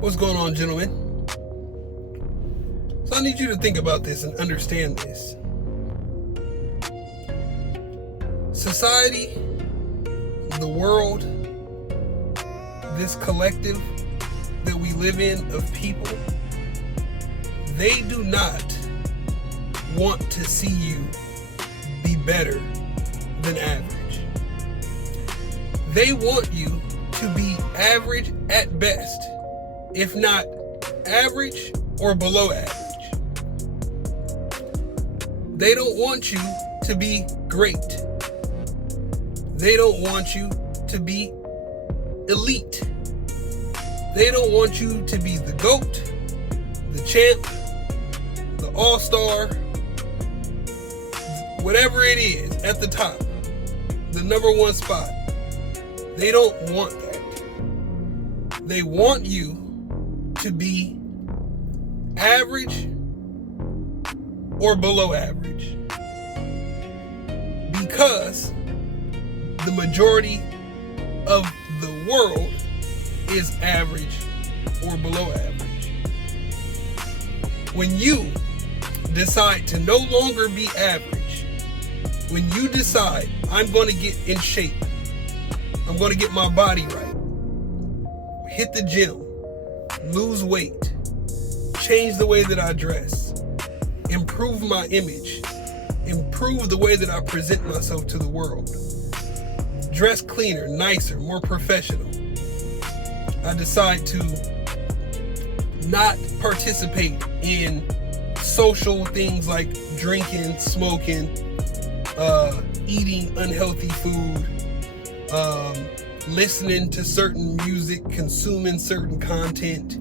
What's going on, gentlemen? So I need you to think about this and understand this. Society, the world, this collective that we live in of people, they do not want to see you be better than average. They want you to be average at best, if not average or below average. They don't want you to be great. They don't want you to be elite. They don't want you to be the GOAT, the champ, the all-star, whatever it is at the top, the number one spot. They don't want that. They want you to be average or below average, because the majority of the world is average or below average. When you decide to no longer be average, when you decide, I'm going to get in shape, I'm going to get my body right, hit the gym, lose weight, change the way that I dress, improve my image, improve the way that I present myself to the world, dress cleaner, nicer, more professional. I decide to not participate in social things like drinking, smoking, eating unhealthy food, listening to certain music, consuming certain content,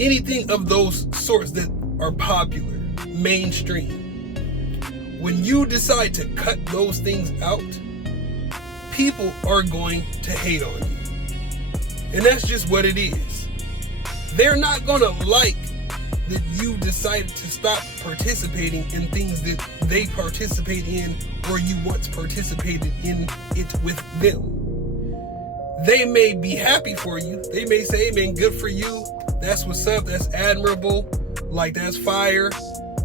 anything of those sorts that are popular, mainstream. When you decide to cut those things out, people are going to hate on you. And that's just what it is. They're not going to like that you decided to stop participating in things that they participate in, or you once participated in it with them. They may be happy for you. They may say, hey man, good for you. That's what's up. That's admirable. Like, that's fire.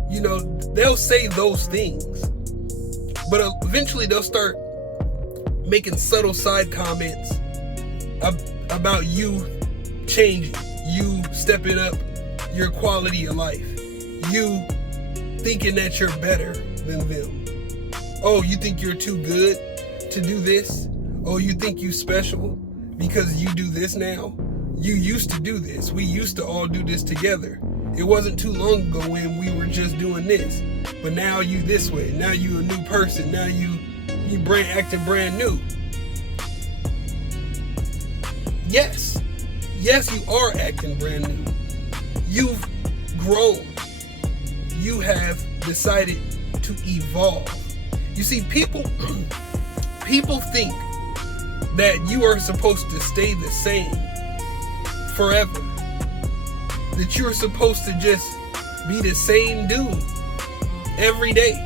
You know, they'll say those things. But eventually they'll start making subtle side comments about you changing, you stepping up your quality of life, you thinking that you're better than them. Oh, you think you're too good to do this? Oh, you think you special because you do this now? You used to do this. We used to all do this together. It wasn't too long ago when we were just doing this, but now you this way. Now you a new person. Now you acting brand new. Yes, you are acting brand new. You've grown. You have decided to evolve. You see, people think that you are supposed to stay the same forever. That you're supposed to just be the same dude every day.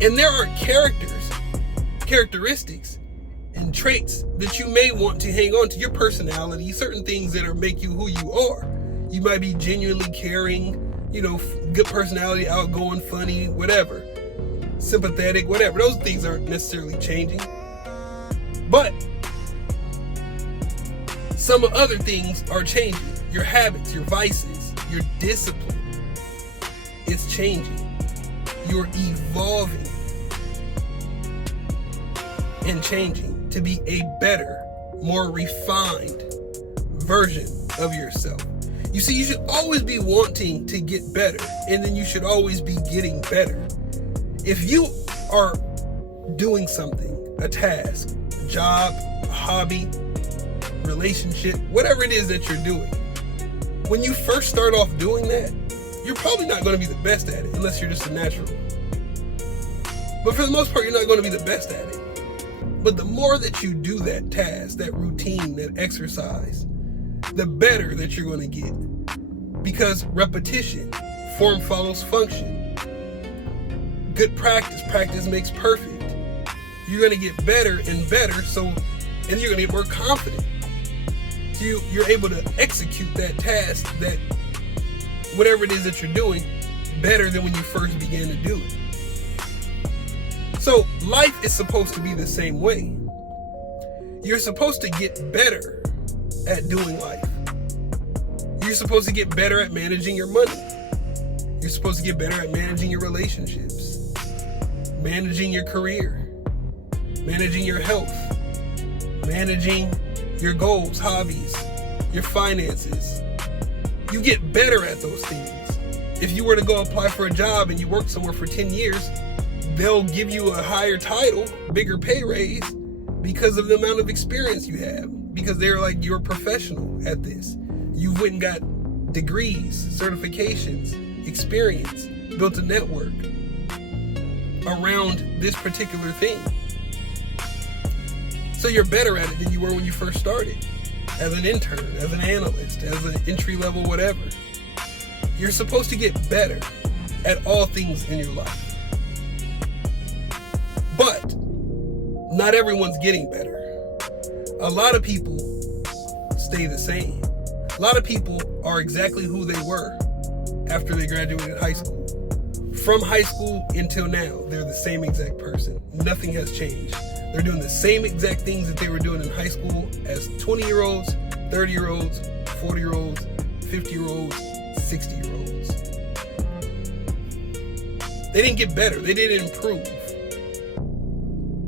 And there are characteristics, and traits that you may want to hang on to, your personality, certain things that make you who you are. You might be genuinely caring, good personality, outgoing, funny, whatever, sympathetic, whatever. Those things aren't necessarily changing. But some other things are changing. Your habits, your vices, your discipline. It's changing. You're evolving and changing to be a better, more refined version of yourself. You see, you should always be wanting to get better, and then you should always be getting better. If you are doing something, a task, a job, a hobby, relationship, whatever it is that you're doing, when you first start off doing that, you're probably not going to be the best at it unless you're just a natural. But for the most part, you're not going to be the best at it. But the more that you do that task, that routine, that exercise, the better that you're going to get. Because repetition, form follows function. Good practice makes perfect. You're going to get better and better, and you're going to get more confident. you're able to execute that task, that whatever it is that you're doing, better than when you first began to do it. So life is supposed to be the same way. You're supposed to get better at doing life. You're supposed to get better at managing your money. You're supposed to get better at managing your relationships, managing your career, managing your health, managing your goals, hobbies, your finances. You get better at those things. If you were to go apply for a job and you work somewhere for 10 years, they'll give you a higher title, bigger pay raise because of the amount of experience you have. Because they're like, you're a professional at this. You went and got degrees, certifications, experience, built a network around this particular thing. So you're better at it than you were when you first started. As an intern, as an analyst, as an entry level whatever. You're supposed to get better at all things in your life. But not everyone's getting better. A lot of people stay the same. A lot of people are exactly who they were after they graduated high school. From high school until now, they're the same exact person. Nothing has changed. They're doing the same exact things that they were doing in high school as 20-year-olds, 30-year-olds, 40-year-olds, 50-year-olds, 60-year-olds. They didn't get better. They didn't improve.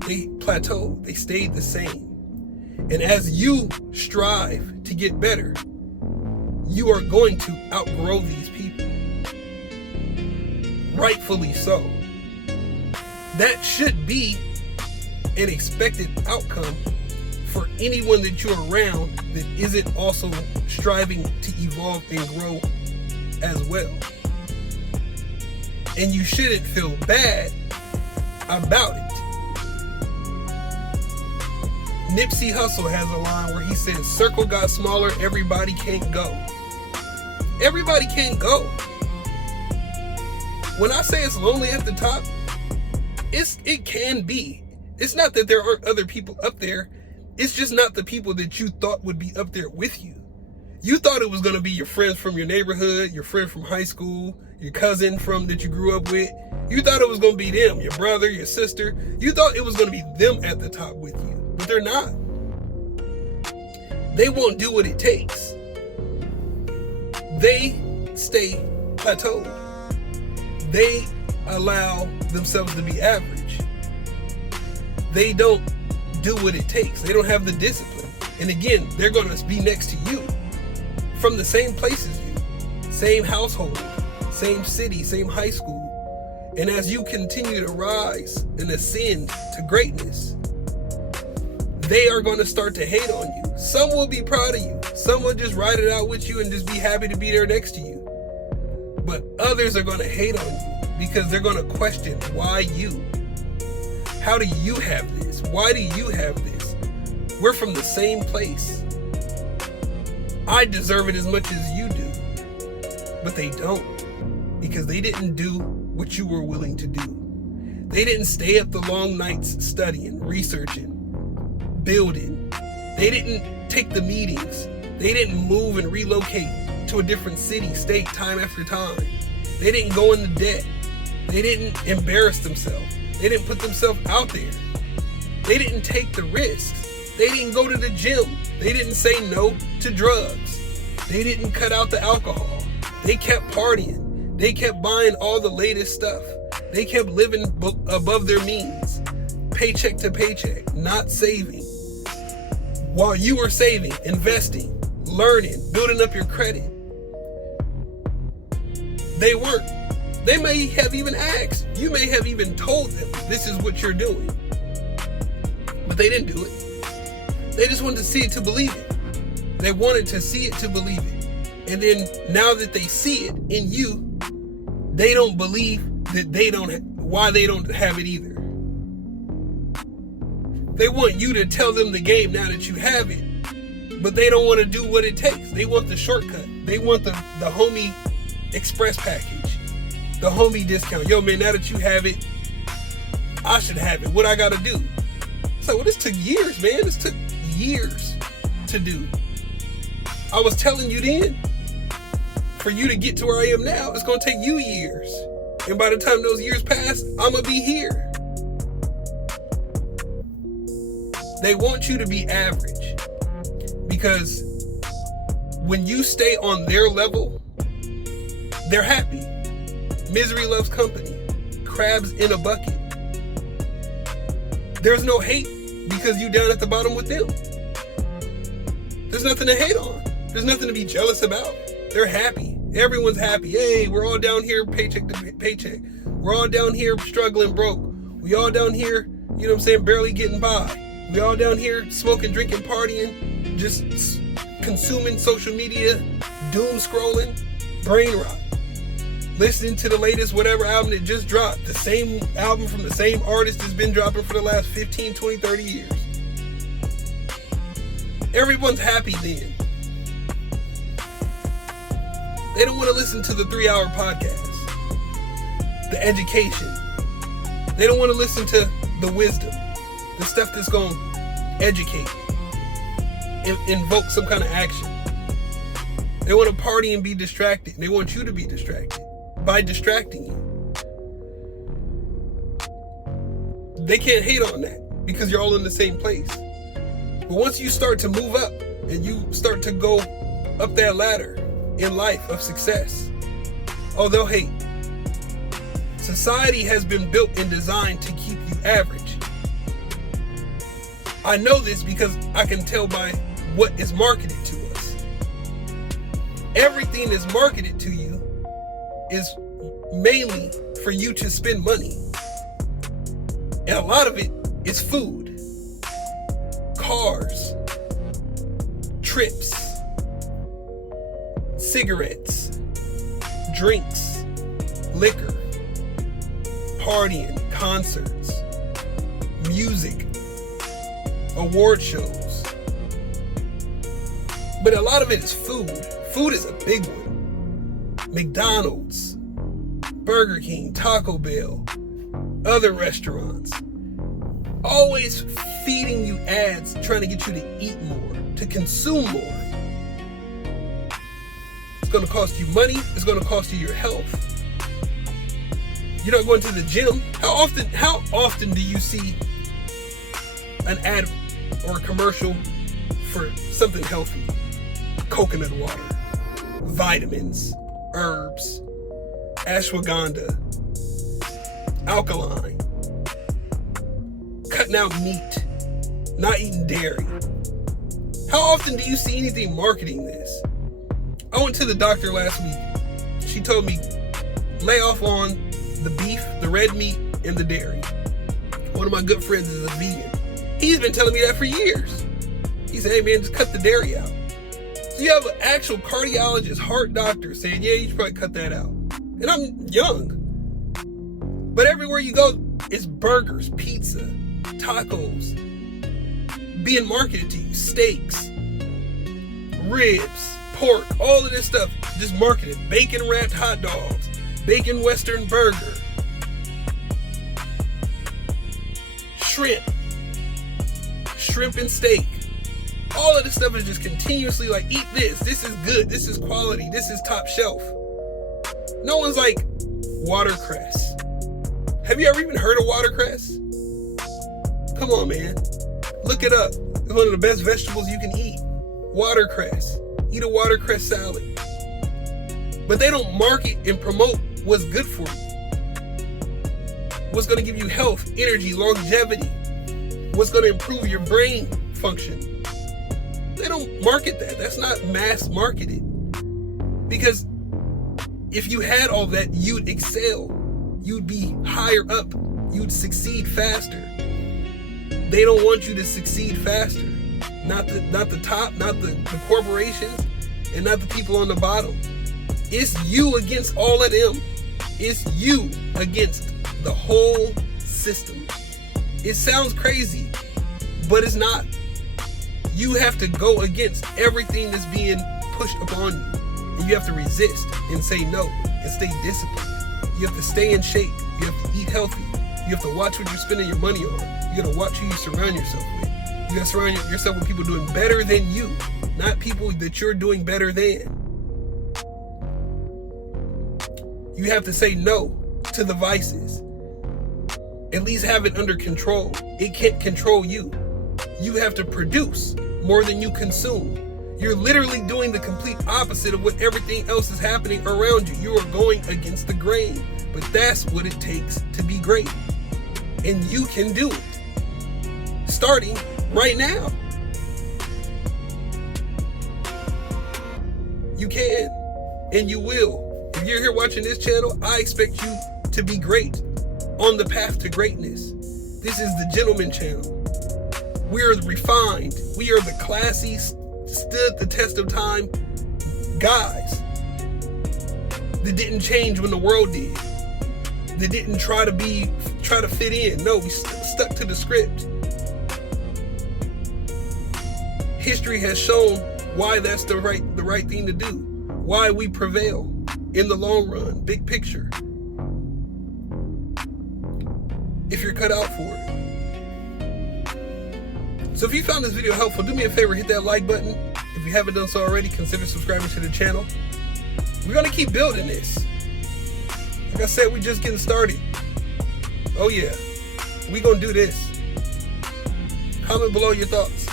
They plateaued. They stayed the same. And as you strive to get better, you are going to outgrow these people. Rightfully so. That should be an expected outcome for anyone that you're around that isn't also striving to evolve and grow as well. And you shouldn't feel bad about it. Nipsey Hussle has a line where he says, circle got smaller, everybody can't go. Everybody can't go. When I say it's lonely at the top, it can be. It's not that there aren't other people up there. It's just not the people that you thought would be up there with you. You thought it was going to be your friends from your neighborhood, your friend from high school, your cousin that you grew up with. You thought it was going to be them, your brother, your sister. You thought it was going to be them at the top with you, but they're not. They won't do what it takes. They stay plateaued. They allow themselves to be average. They don't do what it takes. They don't have the discipline. And again, they're going to be next to you from the same place as you, same household, same city, same high school. And as you continue to rise and ascend to greatness, they are going to start to hate on you. Some will be proud of you. Some will just ride it out with you and just be happy to be there next to you. But others are going to hate on you because they're going to question, why you? How do you have this? Why do you have this? We're from the same place. I deserve it as much as you do. But they don't, because they didn't do what you were willing to do. They didn't stay up the long nights studying, researching, building. They didn't take the meetings. They didn't move and relocate to a different city, state, time after time. They didn't go into debt. They didn't embarrass themselves. They didn't put themselves out there. They didn't take the risks. They didn't go to the gym. They didn't say no to drugs. They didn't cut out the alcohol. They kept partying. They kept buying all the latest stuff. They kept living above their means, paycheck to paycheck, not saving. While you were saving, investing, learning, building up your credit, they weren't. They may have even asked. You may have even told them, this is what you're doing. But they didn't do it. They just wanted to see it to believe it. They wanted to see it to believe it. And then now that they see it in you, they don't believe that why they don't have it either. They want you to tell them the game now that you have it, but they don't want to do what it takes. They want the shortcut. They want the homie express package. The homie discount. Yo, man, now that you have it, I should have it. What I got to do? It's like, well, this took years, man. This took years to do. I was telling you then, for you to get to where I am now, it's going to take you years. And by the time those years pass, I'm going to be here. They want you to be average. Because when you stay on their level, they're happy. Misery loves company. Crabs in a bucket. There's no hate because you down at the bottom with them. There's nothing to hate on. There's nothing to be jealous about. They're happy. Everyone's happy. Hey, we're all down here paycheck to paycheck. We're all down here struggling broke. We all down here, you know what I'm saying, barely getting by. We all down here smoking, drinking, partying, just consuming social media, doom scrolling, brain rot. Listening to the latest whatever album that just dropped. The same album from the same artist that's been dropping for the last 15, 20, 30 years. Everyone's happy then. They don't want to listen to the 3-hour podcast. The education. They don't want to listen to the wisdom. The stuff that's going to educate. Invoke some kind of action. They want to party and be distracted. They want you to be distracted by distracting you. They can't hate on that because you're all in the same place. But once you start to move up and you start to go up that ladder in life of success, oh, they'll hate. Society has been built and designed to keep you average. I know this because I can tell by what is marketed to us. Everything that's marketed to you is mainly for you to spend money. And a lot of it is food, cars, trips, cigarettes, drinks, liquor, partying, concerts, music, award shows. But a lot of it is food. Food is a big one. McDonald's, Burger King, Taco Bell, other restaurants. Always feeding you ads trying to get you to eat more, to consume more. It's going to cost you money. It's going to cost you your health. You're not going to the gym. How often do you see an ad or a commercial for something healthy? Coconut water, vitamins, herbs, ashwagandha, alkaline, cutting out meat, not eating dairy. How often do you see anything marketing this? I went to the doctor last week. She told me, lay off on the beef, the red meat, and the dairy. One of my good friends is a vegan. He's been telling me that for years. He said, hey man, just cut the dairy out. So you have an actual cardiologist, heart doctor saying, yeah, you should probably cut that out. And I'm young. But everywhere you go, it's burgers, pizza, tacos, being marketed to you, steaks, ribs, pork, all of this stuff, just marketed. Bacon wrapped hot dogs, bacon western burger, shrimp and steak. All of this stuff is just continuously like, eat this. This is good. This is quality. This is top shelf. No one's like, watercress. Have you ever even heard of watercress? Come on, man. Look it up. It's one of the best vegetables you can eat. Watercress. Eat a watercress salad. But they don't market and promote what's good for you. What's going to give you health, energy, longevity. What's going to improve your brain function. They don't market that. That's not mass marketed. Because if you had all that, you'd excel. You'd be higher up. You'd succeed faster. They don't want you to succeed faster. Not the top, not the corporations, and not the people on the bottom. It's you against all of them. It's you against the whole system. It sounds crazy, but it's not. You have to go against everything that's being pushed upon you. And you have to resist and say no and stay disciplined. You have to stay in shape. You have to eat healthy. You have to watch what you're spending your money on. You got to watch who you surround yourself with. You You gotta surround yourself with people doing better than you, not people that you're doing better than. You have to say no to the vices. At least have it under control. It can't control you. You have to produce more than you consume. You're literally doing the complete opposite of what everything else is happening around you. You are going against the grain. But that's what it takes to be great. And you can do it. Starting right now. You can. And you will. If you're here watching this channel, I expect you to be great. On the path to greatness. This is the Gentleman Channel. We're refined. We are the classy, stood the test of time guys that didn't change when the world did. That didn't try to fit in. No, we stuck to the script. History has shown why that's the right thing to do. Why we prevail in the long run, big picture. If you're cut out for it. So if you found this video helpful, do me a favor, hit that like button. If you haven't done so already, consider subscribing to the channel. We're gonna keep building this. Like I said, we're just getting started. Oh yeah, we gonna do this. Comment below your thoughts.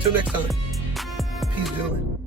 Till next time, peace, gentlemen.